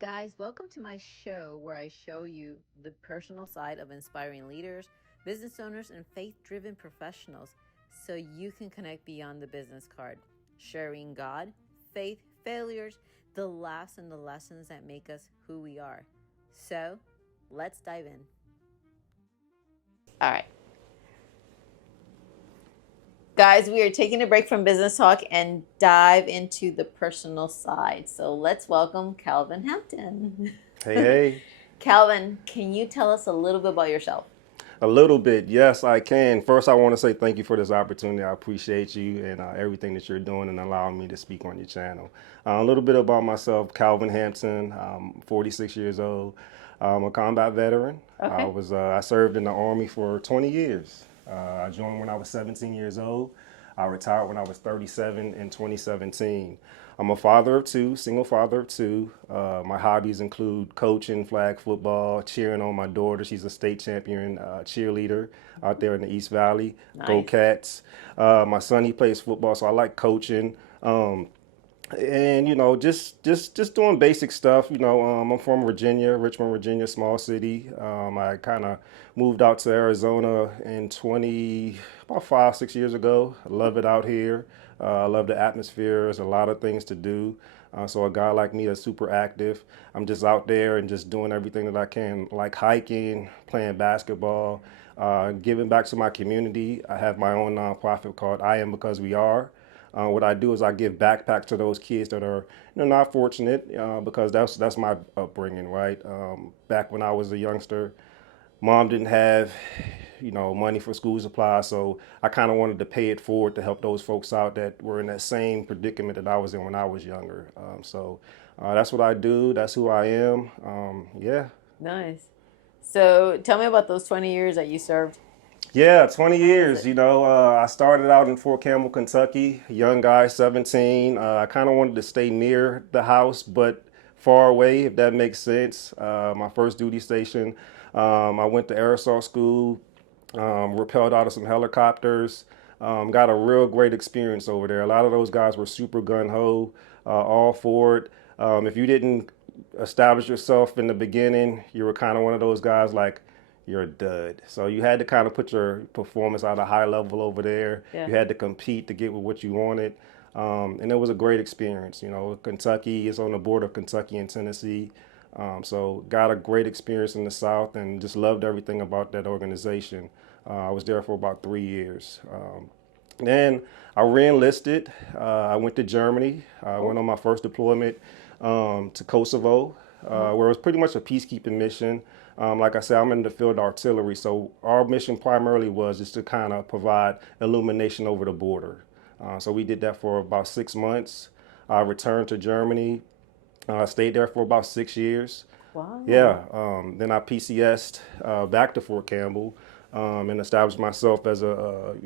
Guys, welcome to my show where I show you the personal side of inspiring leaders, business owners, and faith driven professionals so you can connect beyond the business card, sharing God, faith, failures, the laughs, and the lessons that make us who we are. So let's dive in. All right. Guys, we are taking a break from business talk and dive into the personal side. So let's welcome Calvin Hampton. Hey, hey. Calvin, can you tell us a little bit about yourself? A little bit, yes, I can. First, I want to say thank you for this opportunity. I appreciate you and everything that you're doing and allowing me to speak on your channel. A little bit about myself, Calvin Hampton. I'm 46 years old. I'm a combat veteran. Okay. I served in the Army for 20 years. I joined when I was 17 years old. I retired when I was 37 in 2017. I'm a father of two, single father of two. My hobbies include coaching, flag football, cheering on my daughter. She's a state champion cheerleader out there in the East Valley. Go Nice. Cats. My son, he plays football, so I like coaching. And just doing basic stuff. I'm from Virginia, Richmond, Virginia, small city. I kind of moved out to Arizona in about 5, 6 years ago. I love it out here. I love the atmosphere. There's a lot of things to do. So a guy like me that's super active, I'm just out there and just doing everything that I can, like hiking, playing basketball, giving back to my community. I have my own nonprofit called I Am Because We Are. What I do is I give backpacks to those kids that are, not fortunate, because that's my upbringing, right? Back when I was a youngster, mom didn't have, money for school supplies, so I kind of wanted to pay it forward to help those folks out that were in that same predicament that I was in when I was younger. So that's what I do. That's who I am. Yeah. Nice. So tell me about those 20 years that you served. Yeah, 20 How was years. it? I started out in Fort Campbell, Kentucky, young guy, 17. I kind of wanted to stay near the house, but far away, if that makes sense. My first duty station, I went to aerosol school, rappelled out of some helicopters, got a real great experience over there. A lot of those guys were super gun ho, all for it. If you didn't establish yourself in the beginning, you were kind of one of those guys like, you're a dud. So you had to kind of put your performance at a high level over there. Yeah. You had to compete to get what you wanted. And it was a great experience. Kentucky is on the border of Kentucky and Tennessee. So got a great experience in the South and just loved everything about that organization. I was there for about 3 years. Then I re-enlisted. I went to Germany. I went on my first deployment to Kosovo, where it was pretty much a peacekeeping mission. Like I said, I'm in the field artillery, so our mission primarily was just to kind of provide illumination over the border. So we did that for about 6 months. I returned to Germany, stayed there for about 6 years. Wow. Yeah, then I PCS'd back to Fort Campbell and established myself as a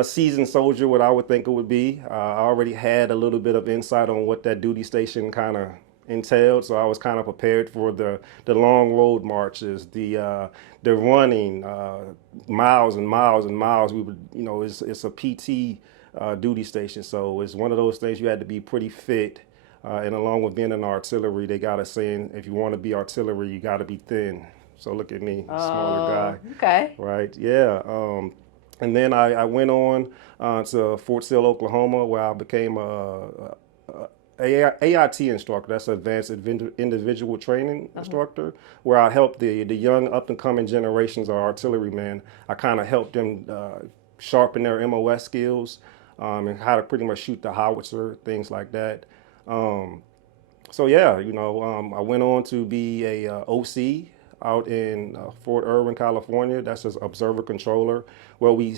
seasoned soldier, what I would think it would be. I already had a little bit of insight on what that duty station kind of entailed, so I was kind of prepared for the long road marches, the running, miles and miles and miles. We would, it's a PT duty station, so it's one of those things you had to be pretty fit. And along with being in artillery, they got us saying if you want to be artillery, you got to be thin. So look at me, smaller Oh, guy, okay. right? Yeah. And then I went on to Fort Sill, Oklahoma, where I became a AIT instructor. That's Advanced Individual Training instructor, where I helped the young up and coming generations of artillerymen. I kind of helped them sharpen their MOS skills and how to pretty much shoot the howitzer, things like that. Um, so yeah, I went on to be a OC out in Fort Irwin, California. That's just observer controller, where we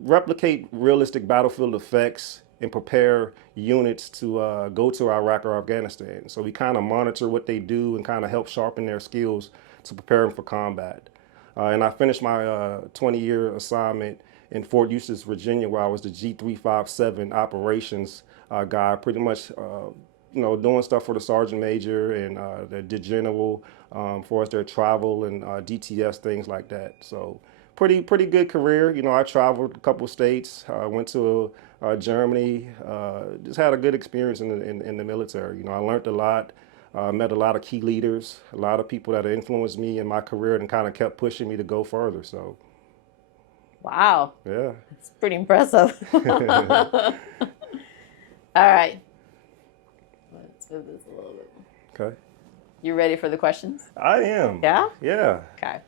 replicate realistic battlefield effects and prepare units to go to Iraq or Afghanistan. So we kind of monitor what they do and kind of help sharpen their skills to prepare them for combat. And I finished my 20-year assignment in Fort Eustis, Virginia, where I was the G357 operations guy, pretty much doing stuff for the sergeant major and the general, for us their travel and DTS, things like that. So pretty good career. I traveled a couple states, went to Germany, just had a good experience in the military. I learned a lot. Met a lot of key leaders, a lot of people that influenced me in my career and kind of kept pushing me to go further. So, Wow. yeah. It's pretty impressive. All right. Let's move this a little bit. Okay. You ready for the questions? I am. Yeah? Yeah. Okay.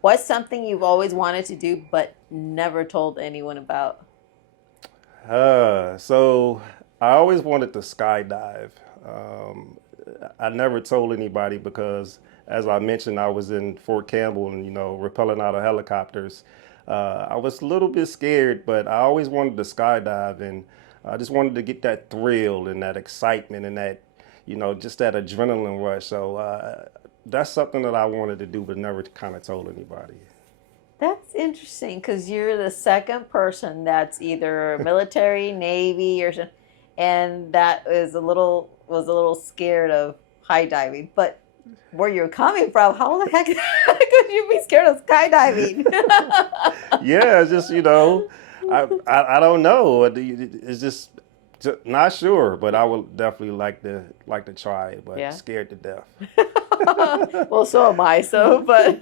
What's something you've always wanted to do but never told anyone about? So I always wanted to skydive. Um, I never told anybody because, as I mentioned, I was in Fort Campbell and, rappelling out of helicopters. I was a little bit scared, but I always wanted to skydive, and I just wanted to get that thrill and that excitement and that, just that adrenaline rush. So that's something that I wanted to do, but never kind of told anybody. That's interesting because you're the second person that's either military, Navy, or something, and that was a little scared of high diving. But where you're coming from, how the heck could you be scared of skydiving? Yeah, it's just I don't know. It's just not sure, but I would definitely like to try it, but Yeah. scared to death. Well, so am I. So, but.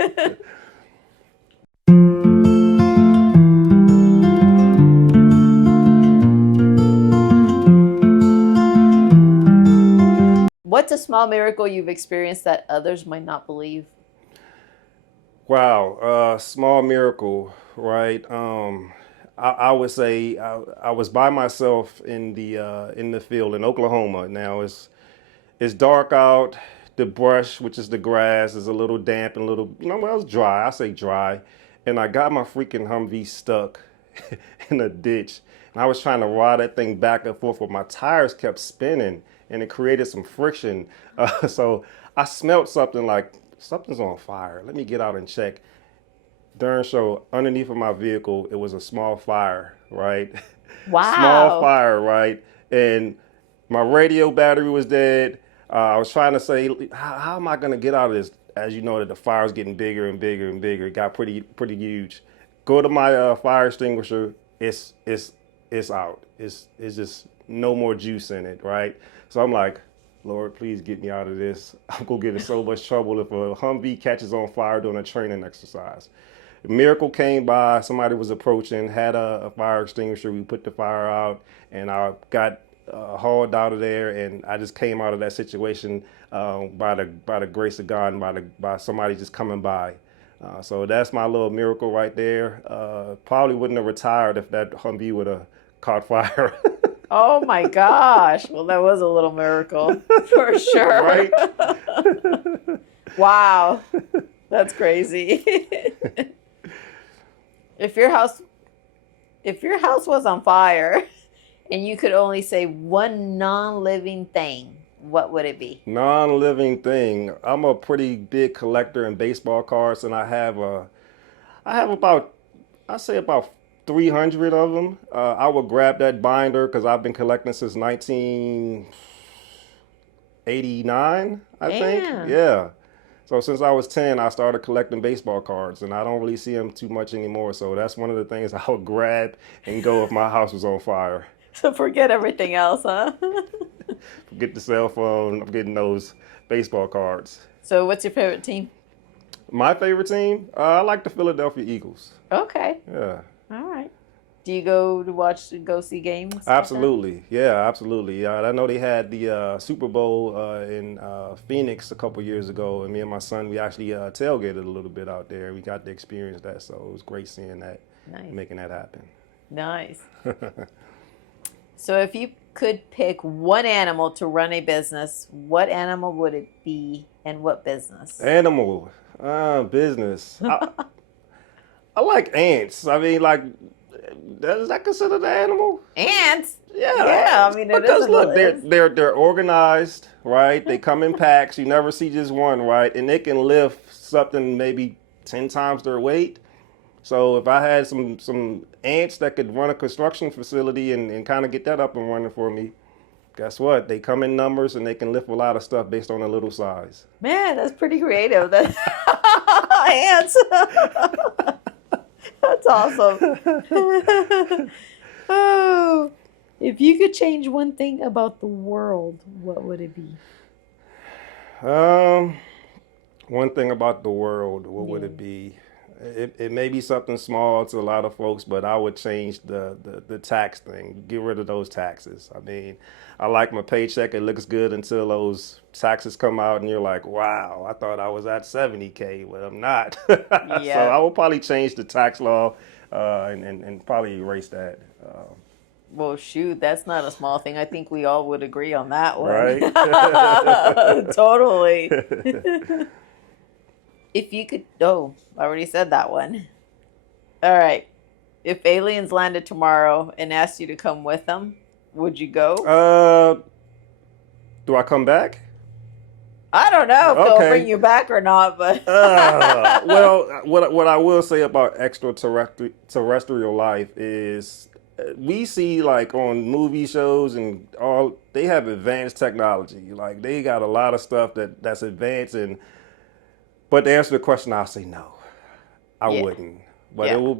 What's a small miracle you've experienced that others might not believe? Wow, small miracle, right? I would say I was by myself in the field in Oklahoma. Now it's dark out. The brush, which is the grass, is a little damp and a little, well, it's dry. I say dry, and I got my freaking Humvee stuck in a ditch, and I was trying to ride that thing back and forth, but my tires kept spinning, and it created some friction. So I smelled something like something's on fire. Let me get out and check. Darn sure, underneath of my vehicle, it was a small fire, right? Wow. Small fire, right? And my radio battery was dead. I was trying to say, how am I going to get out of this? As you know, that the fire's getting bigger and bigger and bigger. It got pretty huge. Go to my fire extinguisher. It's out. It's just no more juice in it, right? So I'm like, Lord, please get me out of this. I'm going to get in so much trouble if a Humvee catches on fire during a training exercise. A miracle came by. Somebody was approaching, had a fire extinguisher. We put the fire out, and I got hauled out of there, and I just came out of that situation by the grace of God and by somebody just coming by. So that's my little miracle right there. Probably wouldn't have retired if that Humvee would have caught fire. Oh my gosh. Well, that was a little miracle for sure. Right? Wow. That's crazy. If your house was on fire and you could only say one non-living thing, what would it be? Non-living thing. I'm a pretty big collector in baseball cards, and I have about 300 of them. I would grab that binder because I've been collecting since 1989, I think. Yeah. So since I was 10, I started collecting baseball cards, and I don't really see them too much anymore. So that's one of the things I would grab and go if my house was on fire. So forget everything else, huh? Forget the cell phone. I'm getting those baseball cards. So what's your favorite team? My favorite team? I like the Philadelphia Eagles. Okay. Yeah. All right. Do you go see games? Absolutely. Yeah, absolutely. I know they had the Super Bowl in Phoenix a couple years ago, and me and my son, we actually tailgated a little bit out there. We got to experience that, so it was great seeing that, making that happen. Nice. So if you could pick one animal to run a business, what animal would it be and what business? Animal, business. I like ants. I mean, like, is that considered an animal? Ants? Yeah. I mean, because look, they're organized, right? They come in packs. You never see just one, right? And they can lift something maybe 10 times their weight. So if I had some ants that could run a construction facility and kind of get that up and running for me, guess what? They come in numbers and they can lift a lot of stuff based on a little size. Man, that's pretty creative. ants. That's awesome. Oh, if you could change one thing about the world, what would it be? Um, One thing about the world, what would Yeah. it be? It may be something small to a lot of folks, but I would change the tax thing. Get rid of those taxes. I mean, I like my paycheck. It looks good until those taxes come out and you're like, wow, I thought I was at 70K, but I'm not. So I Yeah. will probably change the tax law and probably erase that. Well, shoot, that's not a small thing. I think we all would agree on that one. Right? Totally. If you could, oh, I already said that one. All right. If aliens landed tomorrow and asked you to come with them, would you go? Do I come back? I don't know if they'll Okay. bring you back or not, but Well, what I will say about extraterrestrial life is we see like on movie shows and all they have advanced technology. Like they got a lot of stuff that's advanced and but to answer the question, I'll say no. I yeah, wouldn't. But yeah. it will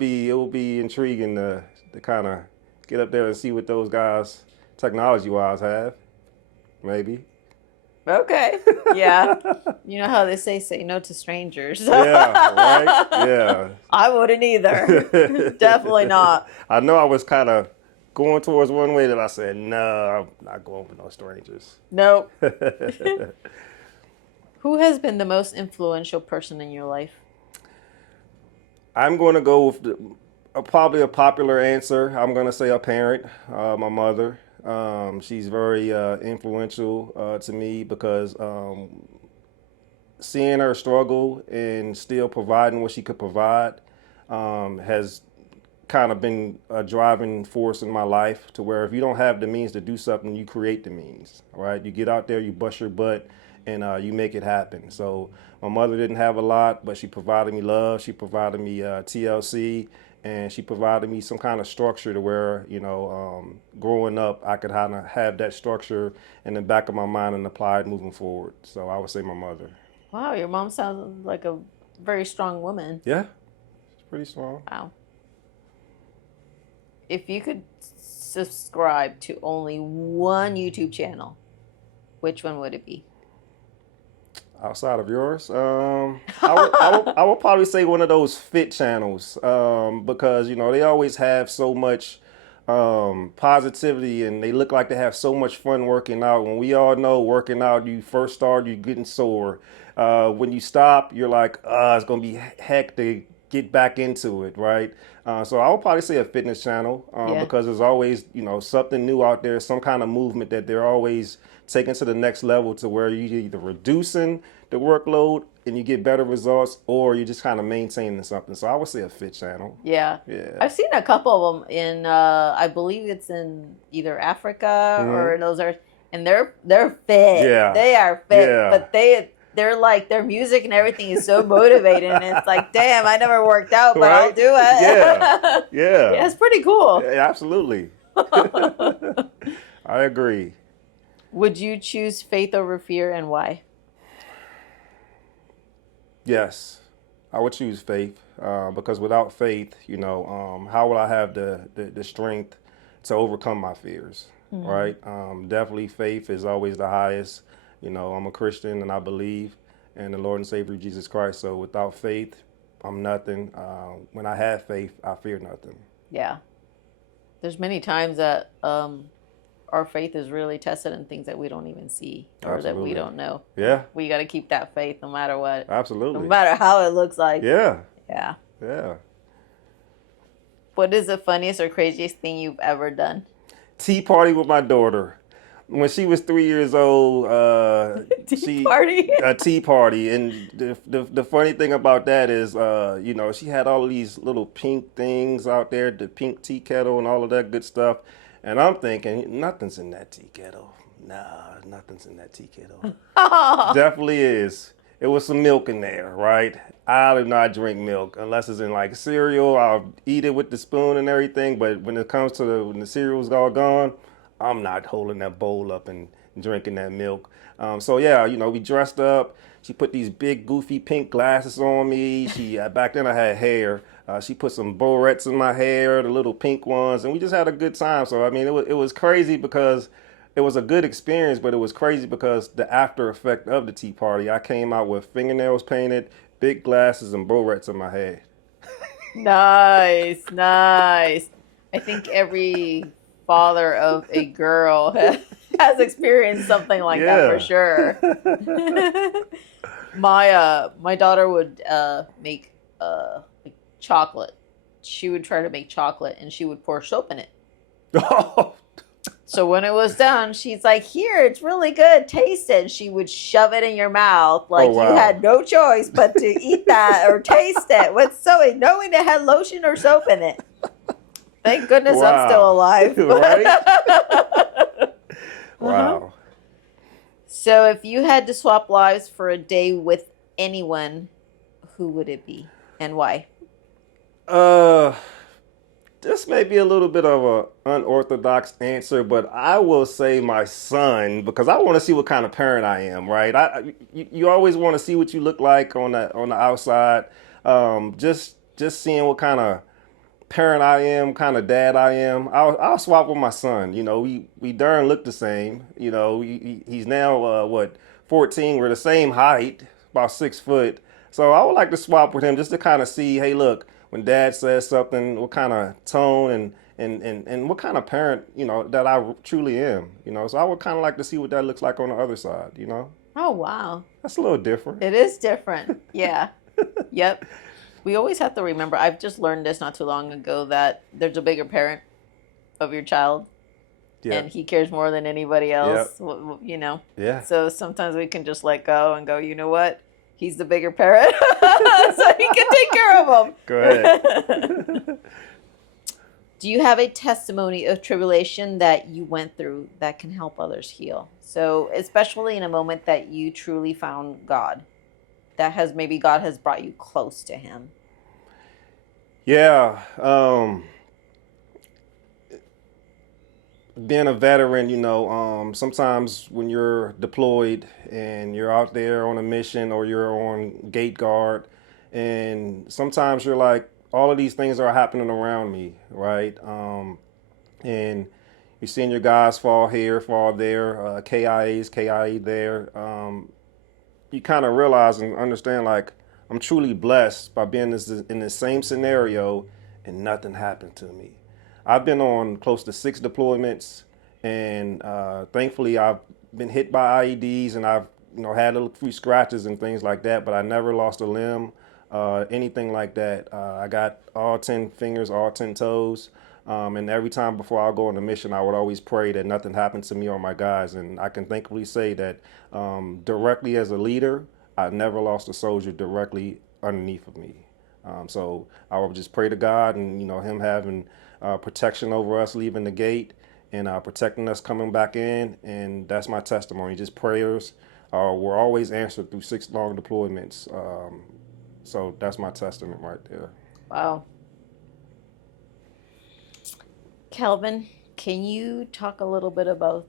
be intriguing to kind of get up there and see what those guys technology wise have. Maybe. Okay. Yeah. You know how they say no to strangers. Yeah, right? Yeah. I wouldn't either. Definitely not. I know I was kind of going towards one way that I said, no, I'm not going with no strangers. Nope. Who has been the most influential person in your life? I'm going to go with probably a popular answer. I'm going to say a parent, my mother. She's very influential to me because seeing her struggle and still providing what she could provide has kind of been a driving force in my life to where if you don't have the means to do something, you create the means, right? You get out there, you bust your butt, and you make it happen. So my mother didn't have a lot, but she provided me love. She provided me TLC, and she provided me some kind of structure to where, growing up, I could kind of have that structure in the back of my mind and apply it moving forward. So I would say my mother. Wow, your mom sounds like a very strong woman. Yeah, she's pretty strong. Wow. If you could subscribe to only one YouTube channel, which one would it be? Outside of yours, I would probably say one of those fit channels because they always have so much positivity and they look like they have so much fun working out. When we all know working out, you first start, you're getting sore. When you stop, you're like, it's gonna be heck to get back into it, right? So I would probably say a fitness channel Yeah. because there's always something new out there, some kind of movement that they're always taking to the next level to where you're either reducing the workload and you get better results or you're just kind of maintaining something. So I would say a fit channel. Yeah. Yeah. I've seen a couple of them in I believe it's in either Africa or those are and they're fit. Yeah. They are fit, Yeah. but they're like their music and everything is so motivating and it's like, damn, I never worked out, but I'll Right? do it. Yeah. Yeah. Yeah, it's pretty cool. Yeah, absolutely. I agree. Would you choose faith over fear and why? Yes, I would choose faith because without faith, how will I have the strength to overcome my fears, right? Definitely faith is always the highest. I'm a Christian and I believe in the Lord and Savior Jesus Christ. So without faith, I'm nothing. When I have faith, I fear nothing. Yeah. There's many times that our faith is really tested in things that we don't even see or that we Absolutely. don't know. Yeah, We got to keep that faith no matter what, no absolutely. matter how it looks like. Yeah, Yeah. yeah. What is the funniest or craziest thing you've ever done? Tea party with my daughter. When she was 3 years old, Party? a tea party, and the funny thing about that is, she had all of these little pink things out there, the pink tea kettle and all of that good stuff, and I'm thinking nothing's in that tea kettle. Nah, nothing's in that tea kettle. Definitely is. It was some milk in there, right? I do not drink milk unless it's in like cereal. I'll eat it with the spoon and everything, but when it comes to when the cereal's all gone, I'm not holding that bowl up and drinking that milk. So yeah, we dressed up. She put these big goofy pink glasses on me. She back then I had hair. She put some barrettes in my hair, the little pink ones, and we just had a good time. So I mean, it was crazy because it was a good experience, but it was crazy because the after effect of the tea party, I came out with fingernails painted, big glasses, and barrettes in my head. Nice, nice. I think every father of a girl has experienced something like that for Yeah. sure. My daughter would make like chocolate. She would try to make chocolate and she would pour soap in it. Oh, So when it was done, she's like, "Here, it's really good. Taste it." She would shove it in your mouth oh like you wow. had no choice but to eat that or taste it with soap, knowing it had lotion or soap in it. Thank goodness I'm still Wow. alive. Right? Uh-huh. Wow. So if you had to swap lives for a day with anyone, who would it be and why? Uh, this may be a little bit of a unorthodox answer, but I will say my son because I want to see what kind of parent I am. Right? You always want to see what you look like on the outside. Just seeing what kind of parent I am, kind of dad I am. I'll swap with my son. We darn look the same. He's now what 14. We're the same height, about 6 foot. So I would like to swap with him just to kind of see, hey, look, when dad says something, what kind of tone and what kind of parent that I truly am. So I would kind of like to see what that looks like on the other side. Oh, wow. That's a little different. It is different. Yeah. Yep. We always have to remember, I've just learned this not too long ago, that there's a bigger parent of your child and Yep. he cares more than anybody Yep. else. Yeah. So sometimes we can just let go and go, you know what? He's the bigger parent, so he can take care of Go ahead. him. Do you have a testimony of tribulation that you went through that can help others heal? So, especially in a moment that you truly found God, that has maybe God has brought you close to Him. Yeah. Being a veteran, sometimes when you're deployed and you're out there on a mission or you're on gate guard, and sometimes you're like, all of these things are happening around me, right? And you're seeing your guys fall here, fall there, KIAs, KIA there. You kind of realize and understand, like, I'm truly blessed by being in the same scenario and nothing happened to me. I've been on close to 6 deployments, and thankfully I've been hit by IEDs, and I've had a few scratches and things like that, but I never lost a limb, anything like that. I got all 10 fingers, all 10 toes, and every time before I go on a mission, I would always pray that nothing happened to me or my guys, and I can thankfully say that directly as a leader, I never lost a soldier directly underneath of me. So I would just pray to God and Him having protection over us leaving the gate and protecting us coming back in, and that's my testimony. Just prayers were always answered through 6 long deployments. So that's my testament right there. Wow. Calvin, can you talk a little bit about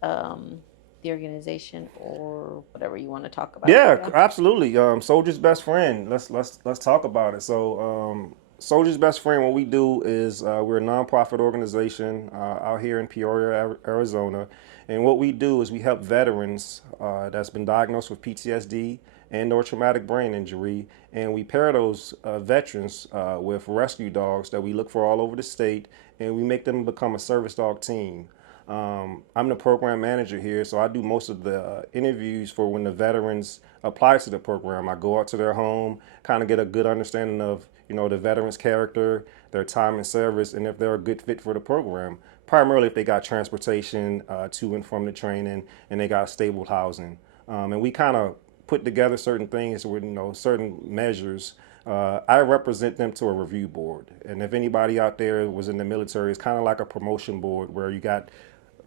the organization or whatever you want to talk about? Yeah, Yeah. absolutely. Soldier's best friend. Let's talk about it. So, Soldier's best friend. What we do is we're a nonprofit organization out here in Peoria, Arizona, and what we do is we help veterans that's been diagnosed with PTSD and/or traumatic brain injury, and we pair those veterans with rescue dogs that we look for all over the state, and we make them become a service dog team. I'm the program manager here, so I do most of the interviews for when the veterans apply to the program. I go out to their home, kind of get a good understanding of the veteran's character, their time in service, and if they're a good fit for the program. Primarily, if they got transportation to and from the training, and they got stable housing, and we kind of put together certain things with certain measures. I represent them to a review board, and if anybody out there was in the military, it's kind of like a promotion board where you got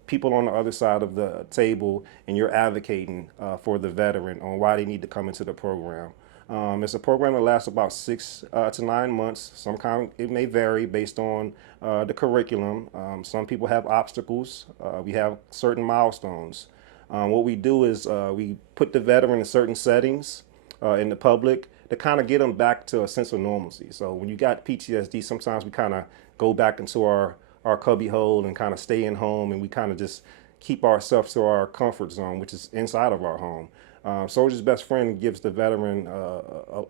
people on the other side of the table and you're advocating for the veteran on why they need to come into the program. It's a program that lasts about 6 to 9 months. It may vary based on the curriculum. Some people have obstacles. We have certain milestones. What we do is we put the veteran in certain settings in the public to kind of get them back to a sense of normalcy. So when you got PTSD, sometimes we kind of go back into our cubby hole and kind of stay in home, and we kind of just keep ourselves to our comfort zone, which is inside of our home. Soldier's Best Friend gives the veteran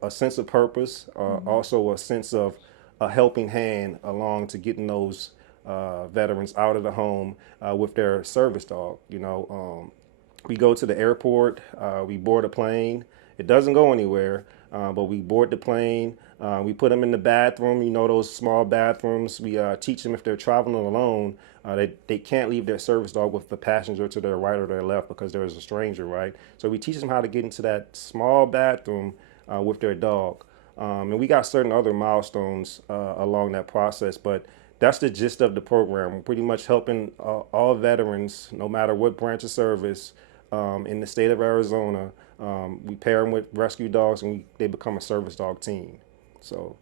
a sense of purpose, also a sense of a helping hand along to getting those veterans out of the home with their service dog. We go to the airport, we board a plane. It doesn't go anywhere, but we board the plane. We put them in the bathroom, those small bathrooms. We teach them if they're traveling alone, they can't leave their service dog with the passenger to their right or their left because there is a stranger, right? So we teach them how to get into that small bathroom with their dog. And we got certain other milestones along that process, but that's the gist of the program. We're pretty much helping all veterans, no matter what branch of service, in the state of Arizona. We pair them with rescue dogs, and they become a service dog team. So,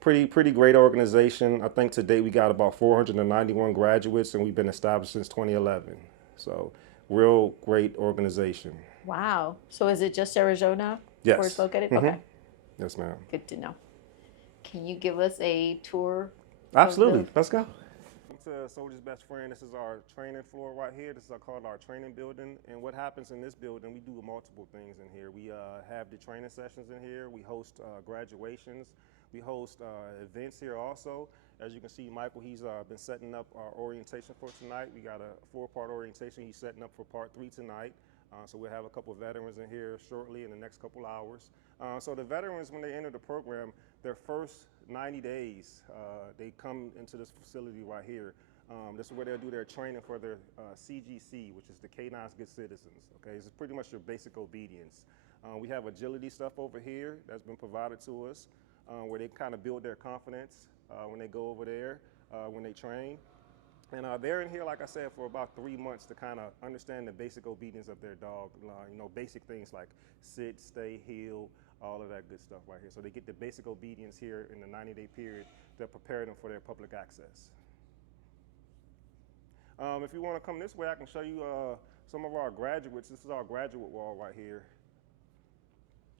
pretty great organization. I think to date we got about 491 graduates, and we've been established since 2011. So, real great organization. Wow. So is it just Arizona where it's Yes. located? Okay. Yes, ma'am. Good to know. Can you give us a tour of Absolutely. the Let's go. To Soldier's Best Friend. This is our training floor right here. This is called our training building. And what happens in this building, we do multiple things in here. We have the training sessions in here. We host graduations. We host events here also. As you can see, Michael, he's been setting up our orientation for tonight. We got a 4-part orientation. He's setting up for part 3 tonight. So we'll have a couple of veterans in here shortly in the next couple hours. So the veterans, when they enter the program, their first 90 days, they come into this facility right here. This is where they'll do their training for their CGC, which is the Canines Good Citizens. Okay, this is pretty much your basic obedience. We have agility stuff over here that's been provided to us, where they kind of build their confidence when they go over there, when they train. And they're in here, like I said, for about 3 months to kind of understand the basic obedience of their dog. Basic things like sit, stay, heel, all of that good stuff right here. So they get the basic obedience here in the 90-day period to prepare them for their public access. If you want to come this way, I can show you some of our graduates. This is our graduate wall right here.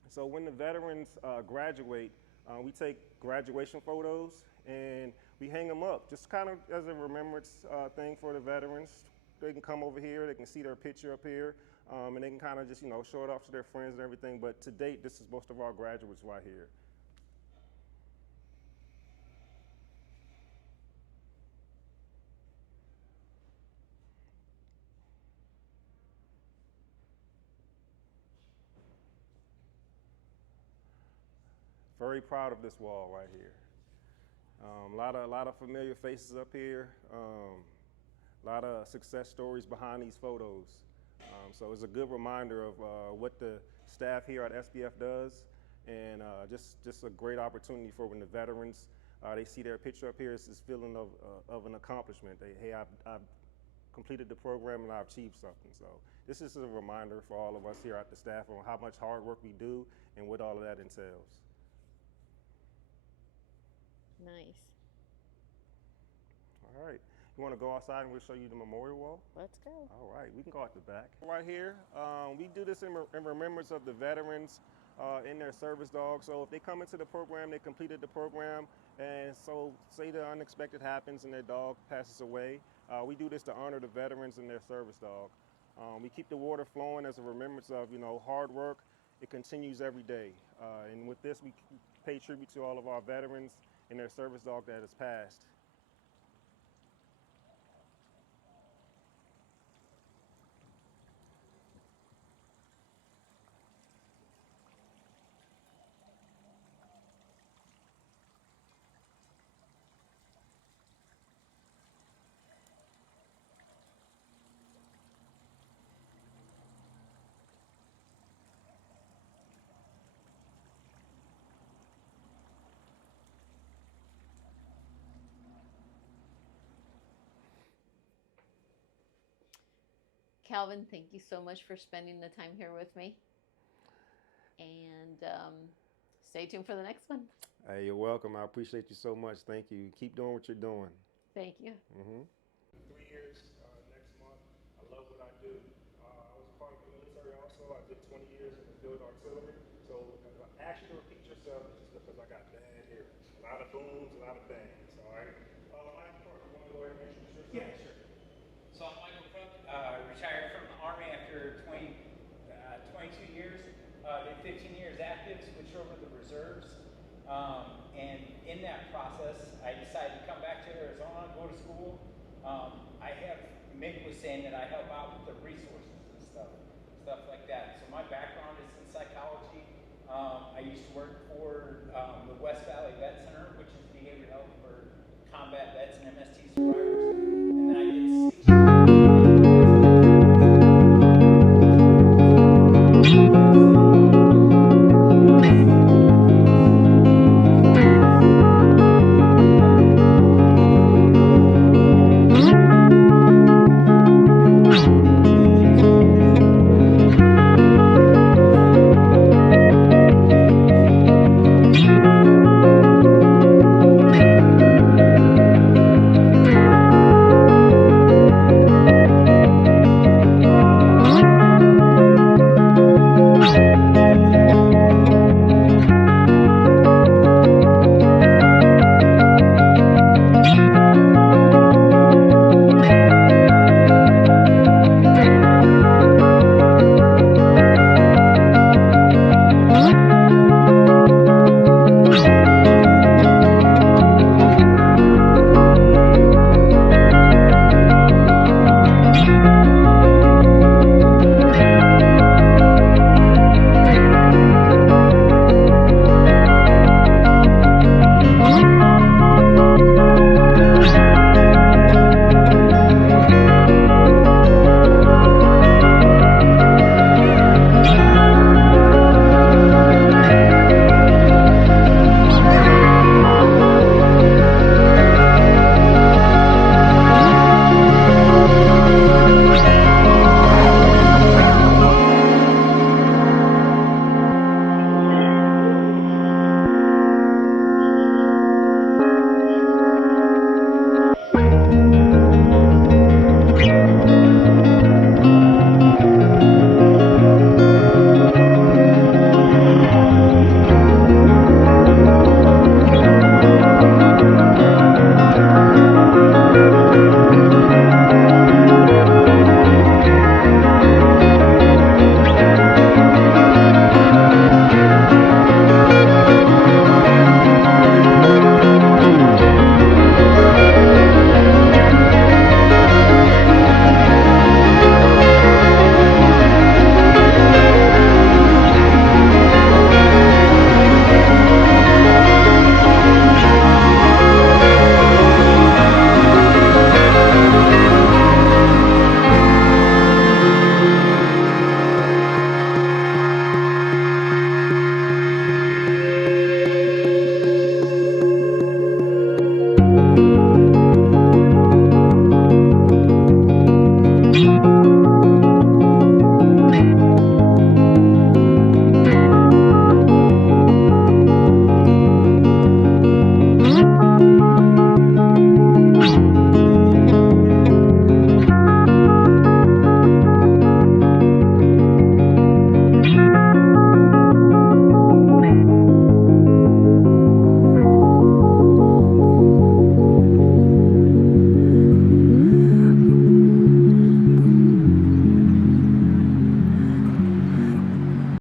So when the veterans graduate, we take graduation photos and we hang them up, just kind of as a remembrance thing for the veterans. They can come over here, they can see their picture up here, and they can kind of just show it off to their friends and everything. But to date, this is most of our graduates right here. Very proud of this wall right here. A lot of familiar faces up here. A lot of success stories behind these photos. So it's a good reminder of what the staff here at SBF does, and just a great opportunity for when the veterans they see their picture up here. It's this feeling of an accomplishment. Hey, I've completed the program and I've achieved something. So this is a reminder for all of us here at the staff on how much hard work we do and what all of that entails. Nice. All right. You want to go outside and we'll show you the memorial wall? Let's go. All right, we can go out the back. Right here, we do this in remembrance of the veterans in their service dog. So if they come into the program, they completed the program, and so say the unexpected happens and their dog passes away, we do this to honor the veterans and their service dog. We keep the water flowing as a remembrance of, hard work. It continues every day. And with this, we pay tribute to all of our veterans and their service dog that has passed. Calvin, thank you so much for spending the time here with me. And stay tuned for the next one. Hey, you're welcome. I appreciate you so much. Thank you. Keep doing what you're doing. Thank you. 3 years next month. I love what I do. I was